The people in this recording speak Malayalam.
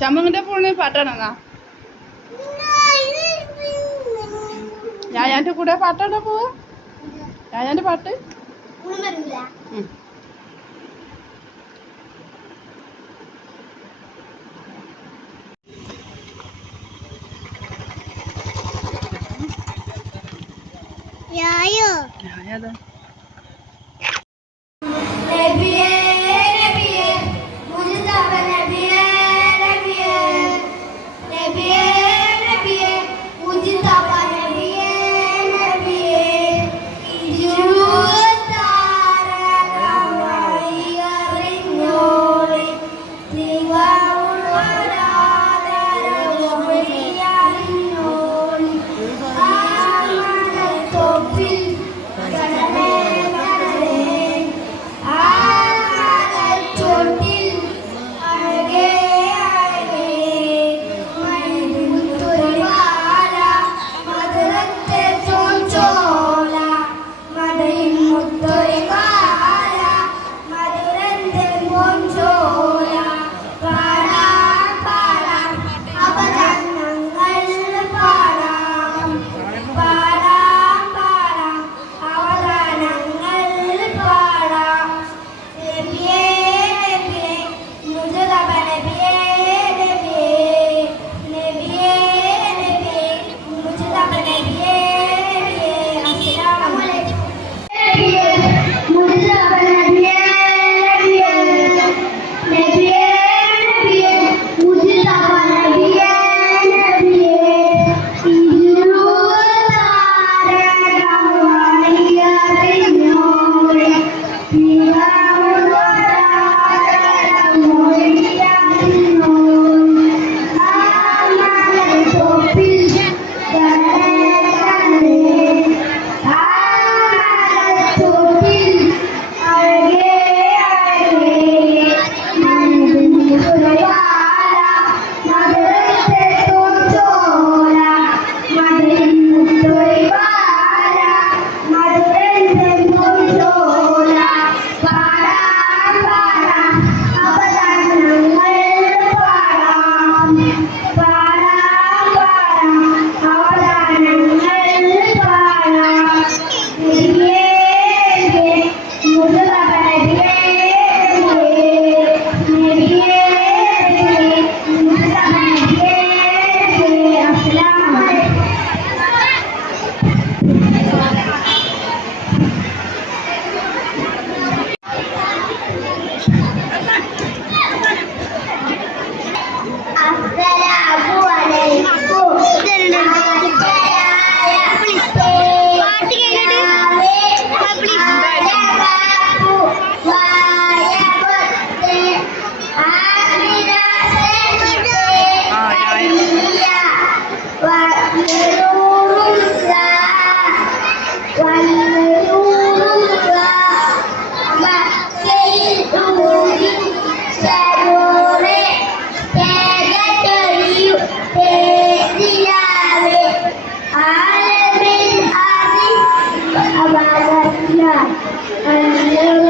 ചമ്മങ്ങന്റെ പൊണ്ണി പാട്ടാണെന്നാ? ഞാൻ കൂടെ പാട്ടാണോ പോവാ? ഞാൻ എന്റെ പാട്ട് യായോ. ഞാനതാ Allah.